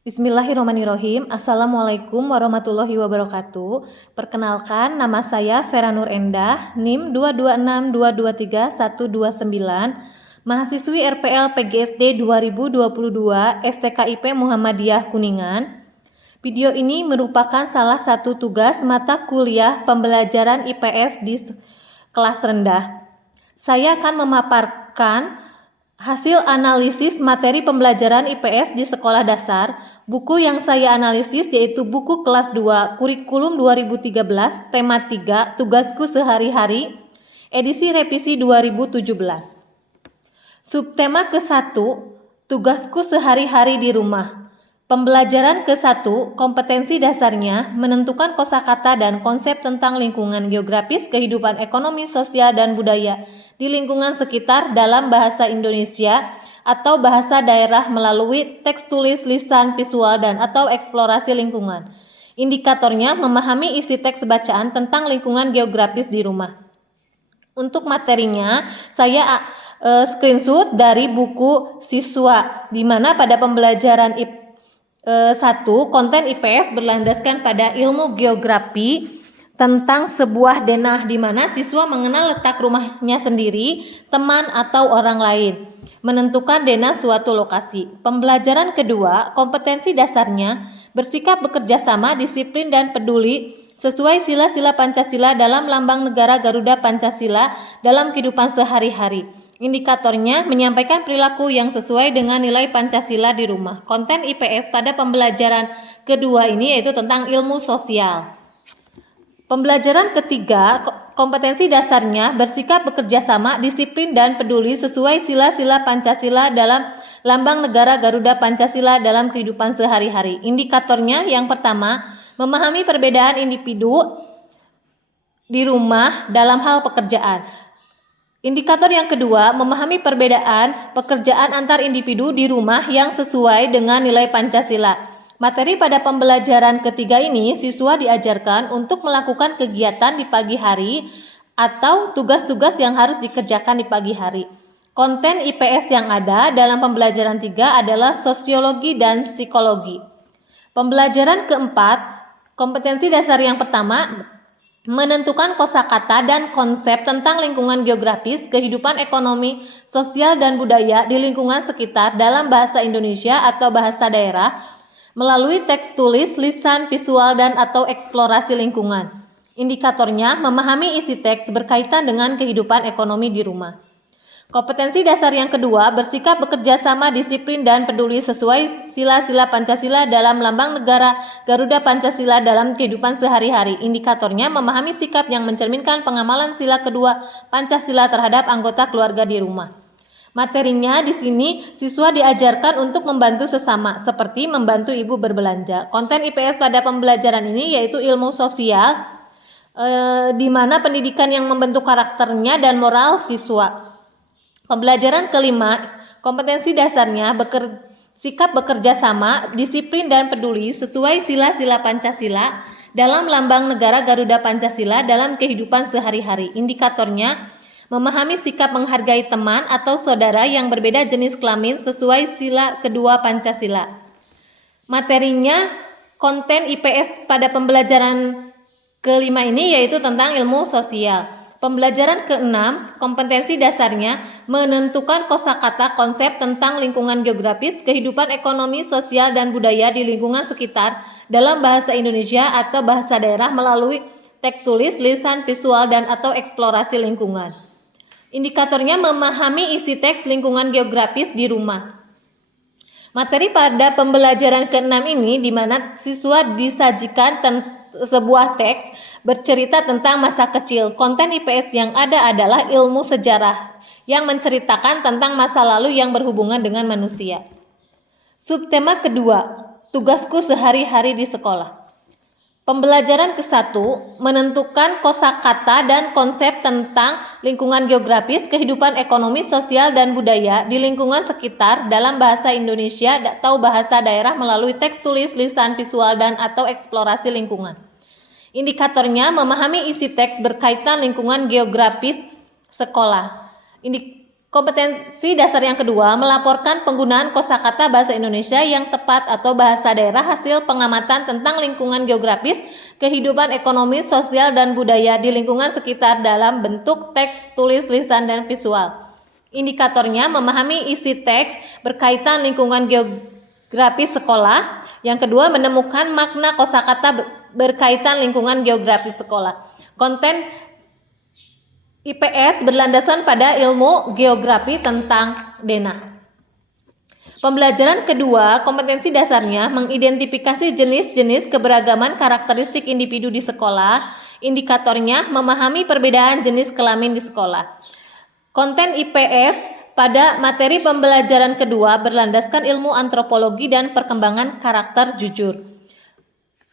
Bismillahirrahmanirrahim. Assalamualaikum warahmatullahi wabarakatuh. Perkenalkan, nama saya Vera Nur Endah, NIM 226223129, mahasiswi RPL PGSD 2022 STKIP Muhammadiyah Kuningan. Video ini merupakan salah satu tugas mata kuliah pembelajaran IPS di kelas rendah. Saya akan memaparkan hasil analisis materi pembelajaran IPS di sekolah dasar. Buku yang saya analisis yaitu buku kelas 2 Kurikulum 2013, tema 3, Tugasku Sehari-hari, edisi revisi 2017. Subtema ke-1, Tugasku Sehari-hari di Rumah. Pembelajaran ke-1, kompetensi dasarnya, menentukan kosakata dan konsep tentang lingkungan geografis, kehidupan ekonomi, sosial, dan budaya di lingkungan sekitar dalam bahasa Indonesia atau bahasa daerah melalui teks tulis, lisan, visual, dan atau eksplorasi lingkungan. Indikatornya memahami isi teks bacaan tentang lingkungan geografis di rumah. Untuk materinya, saya screenshot dari buku siswa, di mana pada pembelajaran 1, konten IPS berlandaskan pada ilmu geografi tentang sebuah denah di mana siswa mengenal letak rumahnya sendiri, teman atau orang lain, menentukan denah suatu lokasi. Pembelajaran kedua, kompetensi dasarnya, bersikap bekerja sama, disiplin dan peduli sesuai sila-sila Pancasila dalam lambang negara Garuda Pancasila dalam kehidupan sehari-hari. Indikatornya menyampaikan perilaku yang sesuai dengan nilai Pancasila di rumah. Konten IPS pada pembelajaran kedua ini yaitu tentang ilmu sosial. Pembelajaran ketiga, kompetensi dasarnya bersikap bekerja sama, disiplin dan peduli sesuai sila-sila Pancasila dalam lambang negara Garuda Pancasila dalam kehidupan sehari-hari. Indikatornya yang pertama, memahami perbedaan individu di rumah dalam hal pekerjaan. Indikator yang kedua, memahami perbedaan pekerjaan antar individu di rumah yang sesuai dengan nilai Pancasila. Materi pada pembelajaran ketiga ini, siswa diajarkan untuk melakukan kegiatan di pagi hari atau tugas-tugas yang harus dikerjakan di pagi hari. Konten IPS yang ada dalam pembelajaran 3 adalah sosiologi dan psikologi. Pembelajaran keempat, kompetensi dasar yang pertama, menentukan kosakata dan konsep tentang lingkungan geografis, kehidupan ekonomi, sosial, dan budaya di lingkungan sekitar dalam bahasa Indonesia atau bahasa daerah melalui teks tulis, lisan, visual, dan atau eksplorasi lingkungan. Indikatornya memahami isi teks berkaitan dengan kehidupan ekonomi di rumah. Kompetensi dasar yang kedua, bersikap bekerja sama, disiplin, dan peduli sesuai sila-sila Pancasila dalam lambang negara Garuda Pancasila dalam kehidupan sehari-hari. Indikatornya memahami sikap yang mencerminkan pengamalan sila kedua Pancasila terhadap anggota keluarga di rumah. Materinya di sini siswa diajarkan untuk membantu sesama, seperti membantu ibu berbelanja. Konten IPS pada pembelajaran ini yaitu ilmu sosial, di mana pendidikan yang membentuk karakternya dan moral siswa. Pembelajaran kelima, kompetensi dasarnya sikap bekerja sama, disiplin dan peduli sesuai sila-sila Pancasila dalam lambang negara Garuda Pancasila dalam kehidupan sehari-hari. Indikatornya memahami sikap menghargai teman atau saudara yang berbeda jenis kelamin sesuai sila kedua Pancasila. Materinya konten IPS pada pembelajaran kelima ini yaitu tentang ilmu sosial. Pembelajaran keenam, kompetensi dasarnya menentukan kosakata konsep tentang lingkungan geografis, kehidupan ekonomi, sosial, dan budaya di lingkungan sekitar dalam bahasa Indonesia atau bahasa daerah melalui teks tulis, lisan, visual, dan atau eksplorasi lingkungan. Indikatornya memahami isi teks lingkungan geografis di rumah. Materi pada pembelajaran keenam ini di mana siswa disajikan sebuah teks bercerita tentang masa kecil. Konten IPS yang ada adalah ilmu sejarah yang menceritakan tentang masa lalu yang berhubungan dengan manusia. Subtema kedua, tugasku sehari-hari di sekolah. Pembelajaran ke-1, menentukan kosakata dan konsep tentang lingkungan geografis, kehidupan ekonomi, sosial, dan budaya di lingkungan sekitar dalam bahasa Indonesia atau bahasa daerah melalui teks tulis, lisan, visual, dan atau eksplorasi lingkungan. Indikatornya memahami isi teks berkaitan lingkungan geografis sekolah. Kompetensi dasar yang kedua, melaporkan penggunaan kosakata bahasa Indonesia yang tepat atau bahasa daerah hasil pengamatan tentang lingkungan geografis, kehidupan ekonomi, sosial, dan budaya di lingkungan sekitar dalam bentuk teks, tulis, lisan, dan visual. Indikatornya memahami isi teks berkaitan lingkungan geografis sekolah. Yang kedua, menemukan makna kosakata berkaitan lingkungan geografis sekolah. Konten IPS berlandasan pada ilmu geografi tentang denah. Pembelajaran kedua, kompetensi dasarnya mengidentifikasi jenis-jenis keberagaman karakteristik individu di sekolah. Indikatornya memahami perbedaan jenis kelamin di sekolah. Konten IPS pada materi pembelajaran kedua berlandaskan ilmu antropologi dan perkembangan karakter jujur.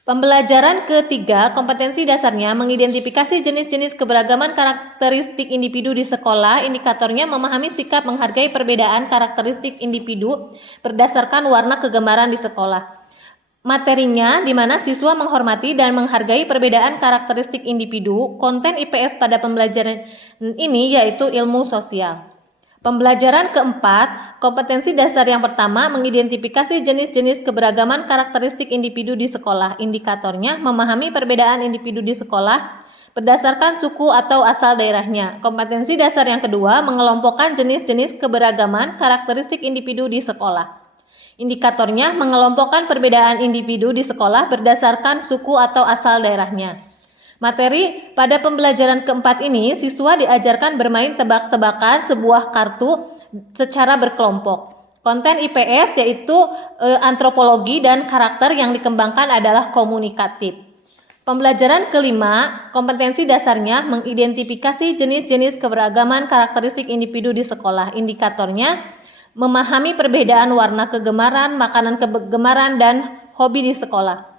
Pembelajaran ketiga, kompetensi dasarnya mengidentifikasi jenis-jenis keberagaman karakteristik individu di sekolah. Indikatornya memahami sikap menghargai perbedaan karakteristik individu berdasarkan warna kegemaran di sekolah. Materinya di mana siswa menghormati dan menghargai perbedaan karakteristik individu. Konten IPS pada pembelajaran ini yaitu ilmu sosial. Pembelajaran keempat, kompetensi dasar yang pertama mengidentifikasi jenis-jenis keberagaman karakteristik individu di sekolah. Indikatornya memahami perbedaan individu di sekolah berdasarkan suku atau asal daerahnya. Kompetensi dasar yang kedua mengelompokkan jenis-jenis keberagaman karakteristik individu di sekolah. Indikatornya mengelompokkan perbedaan individu di sekolah berdasarkan suku atau asal daerahnya. Materi pada pembelajaran keempat ini, siswa diajarkan bermain tebak-tebakan sebuah kartu secara berkelompok. Konten IPS yaitu antropologi dan karakter yang dikembangkan adalah komunikatif. Pembelajaran kelima, kompetensi dasarnya mengidentifikasi jenis-jenis keberagaman karakteristik individu di sekolah. Indikatornya memahami perbedaan warna kegemaran, makanan kegemaran, dan hobi di sekolah.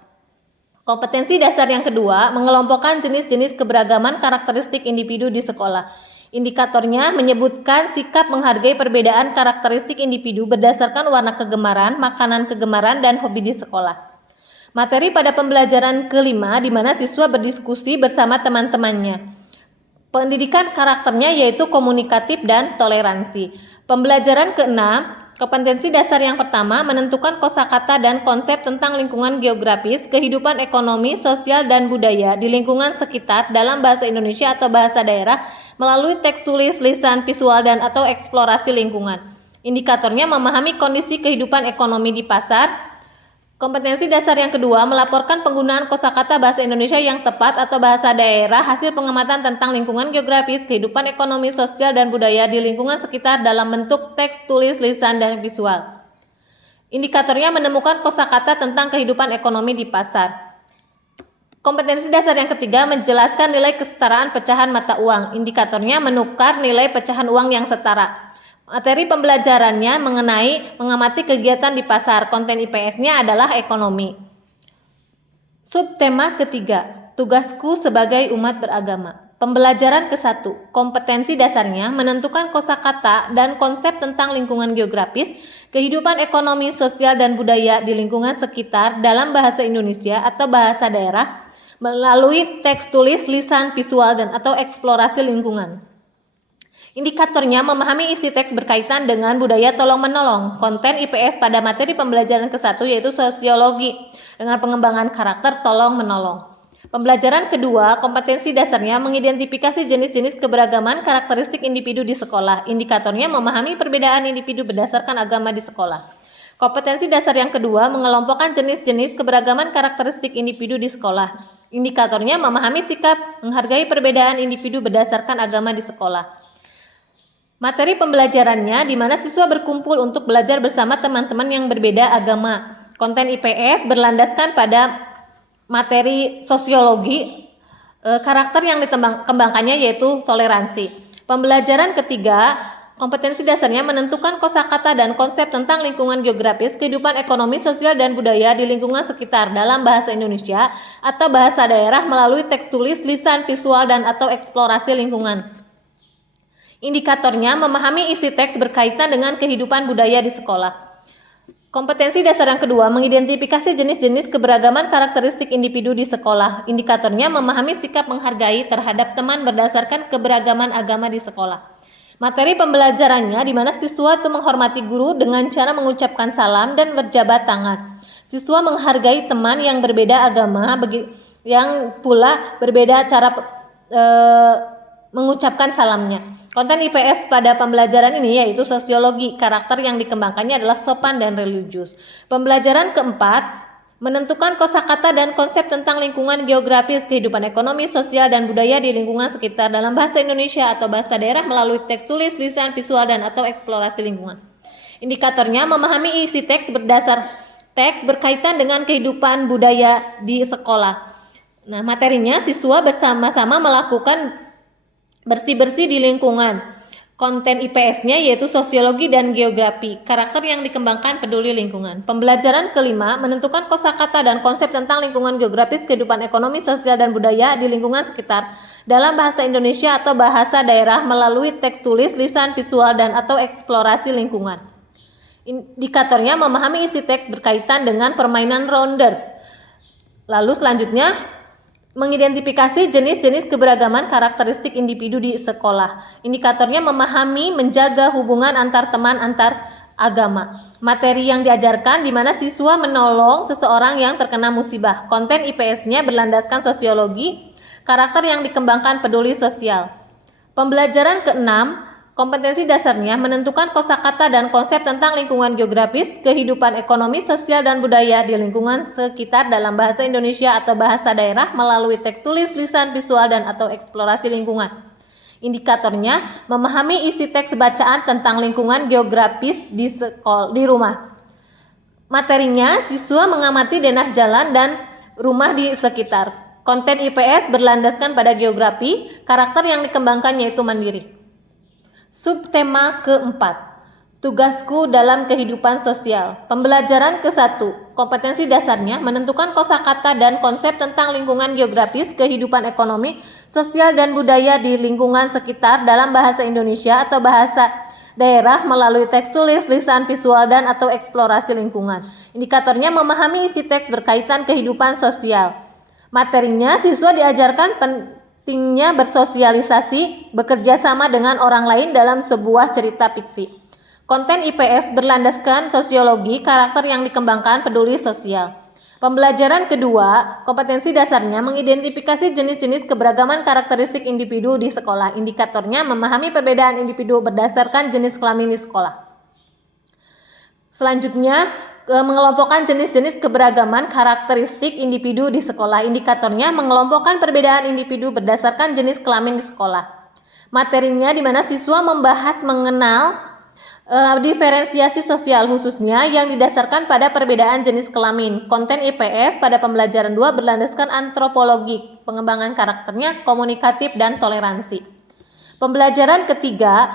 Kompetensi dasar yang kedua, mengelompokkan jenis-jenis keberagaman karakteristik individu di sekolah. Indikatornya menyebutkan sikap menghargai perbedaan karakteristik individu berdasarkan warna kegemaran, makanan kegemaran, dan hobi di sekolah. Materi pada pembelajaran kelima di mana siswa berdiskusi bersama teman-temannya. Pendidikan karakternya yaitu komunikatif dan toleransi. Pembelajaran keenam, kompetensi dasar yang pertama menentukan kosakata dan konsep tentang lingkungan geografis, kehidupan ekonomi, sosial, dan budaya di lingkungan sekitar dalam bahasa Indonesia atau bahasa daerah melalui teks tulis, lisan, visual, dan atau eksplorasi lingkungan. Indikatornya memahami kondisi kehidupan ekonomi di pasar. Kompetensi dasar yang kedua melaporkan penggunaan kosakata bahasa Indonesia yang tepat atau bahasa daerah hasil pengamatan tentang lingkungan geografis, kehidupan ekonomi, sosial, dan budaya di lingkungan sekitar dalam bentuk teks, tulis, lisan, dan visual. Indikatornya menemukan kosakata tentang kehidupan ekonomi di pasar. Kompetensi dasar yang ketiga menjelaskan nilai kesetaraan pecahan mata uang. Indikatornya menukar nilai pecahan uang yang setara. Materi pembelajarannya mengenai mengamati kegiatan di pasar. Konten IPS-nya adalah ekonomi. Subtema ketiga, tugasku sebagai umat beragama. Pembelajaran ke-1, kompetensi dasarnya menentukan kosakata dan konsep tentang lingkungan geografis, kehidupan ekonomi, sosial, dan budaya di lingkungan sekitar dalam bahasa Indonesia atau bahasa daerah melalui teks tulis, lisan, visual, dan atau eksplorasi lingkungan. Indikatornya memahami isi teks berkaitan dengan budaya tolong-menolong. Konten IPS pada materi pembelajaran ke-1 yaitu sosiologi dengan pengembangan karakter tolong-menolong. Pembelajaran kedua, kompetensi dasarnya mengidentifikasi jenis-jenis keberagaman karakteristik individu di sekolah. Indikatornya memahami perbedaan individu berdasarkan agama di sekolah. Kompetensi dasar yang kedua, mengelompokkan jenis-jenis keberagaman karakteristik individu di sekolah. Indikatornya memahami sikap menghargai perbedaan individu berdasarkan agama di sekolah. Materi pembelajarannya di mana siswa berkumpul untuk belajar bersama teman-teman yang berbeda agama. Konten IPS berlandaskan pada materi sosiologi, karakter yang dikembangkannya yaitu toleransi. Pembelajaran ketiga, kompetensi dasarnya menentukan kosakata dan konsep tentang lingkungan geografis, kehidupan ekonomi, sosial, dan budaya di lingkungan sekitar dalam bahasa Indonesia atau bahasa daerah melalui teks tulis, lisan, visual, dan atau eksplorasi lingkungan. Indikatornya memahami isi teks berkaitan dengan kehidupan budaya di sekolah. Kompetensi dasar yang kedua mengidentifikasi jenis-jenis keberagaman karakteristik individu di sekolah. Indikatornya memahami sikap menghargai terhadap teman berdasarkan keberagaman agama di sekolah. Materi pembelajarannya di mana siswa itu menghormati guru dengan cara mengucapkan salam dan berjabat tangan. Siswa menghargai teman yang berbeda agama, yang pula berbeda cara mengucapkan salamnya. Konten IPS pada pembelajaran ini yaitu sosiologi. Karakter yang dikembangkannya adalah sopan dan religius. Pembelajaran keempat, menentukan kosakata dan konsep tentang lingkungan geografis, kehidupan ekonomi, sosial, dan budaya di lingkungan sekitar dalam bahasa Indonesia atau bahasa daerah melalui teks tulis, lisan, visual, dan atau eksplorasi lingkungan. Indikatornya memahami isi teks berdasar teks berkaitan dengan kehidupan budaya di sekolah. Nah, materinya siswa bersama-sama melakukan bersih-bersih di lingkungan. Konten IPS-nya yaitu sosiologi dan geografi. Karakter yang dikembangkan peduli lingkungan. Pembelajaran kelima, menentukan kosakata dan konsep tentang lingkungan geografis, kehidupan ekonomi, sosial, dan budaya di lingkungan sekitar dalam bahasa Indonesia atau bahasa daerah melalui teks tulis, lisan, visual, dan atau eksplorasi lingkungan. Indikatornya memahami isi teks berkaitan dengan permainan rounders. Lalu selanjutnya, mengidentifikasi jenis-jenis keberagaman karakteristik individu di sekolah. Indikatornya memahami menjaga hubungan antar teman antar agama. Materi yang diajarkan di mana siswa menolong seseorang yang terkena musibah. Konten IPS-nya berlandaskan sosiologi, karakter yang dikembangkan peduli sosial. Pembelajaran keenam, kompetensi dasarnya menentukan kosakata dan konsep tentang lingkungan geografis, kehidupan ekonomi, sosial, dan budaya di lingkungan sekitar dalam bahasa Indonesia atau bahasa daerah melalui teks tulis, lisan, visual, dan atau eksplorasi lingkungan. Indikatornya memahami isi teks bacaan tentang lingkungan geografis di rumah. Materinya siswa mengamati denah jalan dan rumah di sekitar. Konten IPS berlandaskan pada geografi, karakter yang dikembangkan yaitu mandiri. Subtema keempat, tugasku dalam kehidupan sosial. Pembelajaran ke-1, kompetensi dasarnya menentukan kosakata dan konsep tentang lingkungan geografis, kehidupan ekonomi, sosial, dan budaya di lingkungan sekitar dalam bahasa Indonesia atau bahasa daerah melalui teks tulis, lisan, visual, dan atau eksplorasi lingkungan. Indikatornya memahami isi teks berkaitan kehidupan sosial. Materinya siswa diajarkan pentingnya bersosialisasi, bekerja sama dengan orang lain dalam sebuah cerita fiksi. Konten IPS berlandaskan sosiologi, karakter yang dikembangkan peduli sosial. Pembelajaran kedua, kompetensi dasarnya mengidentifikasi jenis-jenis keberagaman karakteristik individu di sekolah. Indikatornya memahami perbedaan individu berdasarkan jenis kelamin di sekolah. Selanjutnya, mengelompokkan jenis-jenis keberagaman karakteristik individu di sekolah. Indikatornya mengelompokkan perbedaan individu berdasarkan jenis kelamin di sekolah. Materinya di mana siswa membahas mengenal diferensiasi sosial khususnya yang didasarkan pada perbedaan jenis kelamin. Konten IPS pada pembelajaran 2 berlandaskan antropologi, pengembangan karakternya, komunikatif, dan toleransi. Pembelajaran ketiga,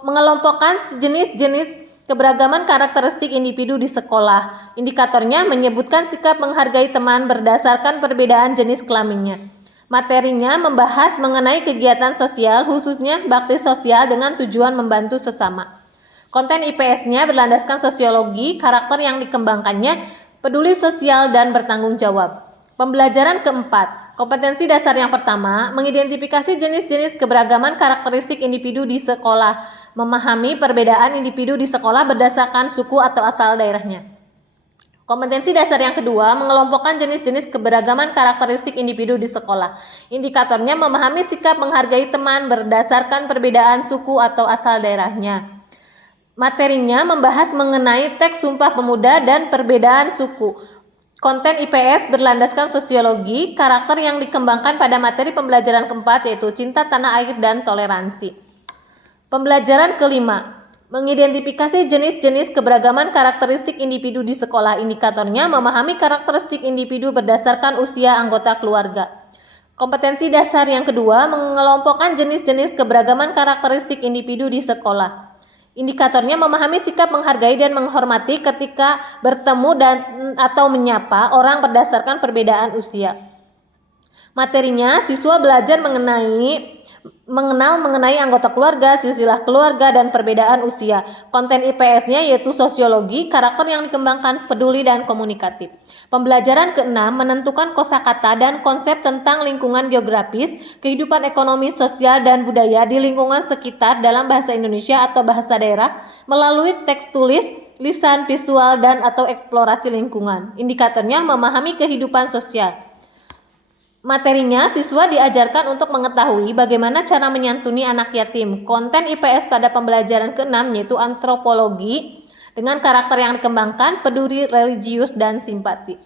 mengelompokkan jenis-jenis keberagaman karakteristik individu di sekolah. Indikatornya menyebutkan sikap menghargai teman berdasarkan perbedaan jenis kelaminnya. Materinya membahas mengenai kegiatan sosial, khususnya bakti sosial dengan tujuan membantu sesama. Konten IPS-nya berlandaskan sosiologi, karakter yang dikembangkannya, peduli sosial, dan bertanggung jawab. Pembelajaran keempat, kompetensi dasar yang pertama, mengidentifikasi jenis-jenis keberagaman karakteristik individu di sekolah. Memahami perbedaan individu di sekolah berdasarkan suku atau asal daerahnya. Kompetensi dasar yang kedua, mengelompokkan jenis-jenis keberagaman karakteristik individu di sekolah. Indikatornya memahami sikap menghargai teman berdasarkan perbedaan suku atau asal daerahnya. Materinya membahas mengenai teks Sumpah Pemuda dan perbedaan suku. Konten IPS berlandaskan sosiologi, karakter yang dikembangkan pada materi pembelajaran keempat yaitu cinta tanah air dan toleransi. Pembelajaran kelima, mengidentifikasi jenis-jenis keberagaman karakteristik individu di sekolah. Indikatornya memahami karakteristik individu berdasarkan usia anggota keluarga. Kompetensi dasar yang kedua, mengelompokkan jenis-jenis keberagaman karakteristik individu di sekolah. Indikatornya memahami sikap menghargai dan menghormati ketika bertemu dan atau menyapa orang berdasarkan perbedaan usia. Materinya, siswa belajar mengenai mengenal mengenai anggota keluarga, silsilah keluarga, dan perbedaan usia. Konten IPS-nya yaitu sosiologi, karakter yang dikembangkan, peduli, dan komunikatif. Pembelajaran ke-6 menentukan kosakata dan konsep tentang lingkungan geografis, kehidupan ekonomi, sosial, dan budaya di lingkungan sekitar dalam bahasa Indonesia atau bahasa daerah melalui teks tulis, lisan, visual, dan atau eksplorasi lingkungan. Indikatornya memahami kehidupan sosial. Materinya, siswa diajarkan untuk mengetahui bagaimana cara menyantuni anak yatim. Konten IPS pada pembelajaran ke-6 yaitu antropologi dengan karakter yang dikembangkan, peduli, religius, dan simpati.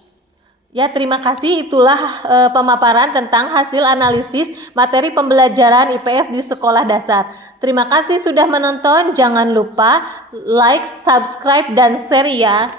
Ya, terima kasih. Itulah pemaparan tentang hasil analisis materi pembelajaran IPS di sekolah dasar. Terima kasih sudah menonton. Jangan lupa like, subscribe, dan share ya.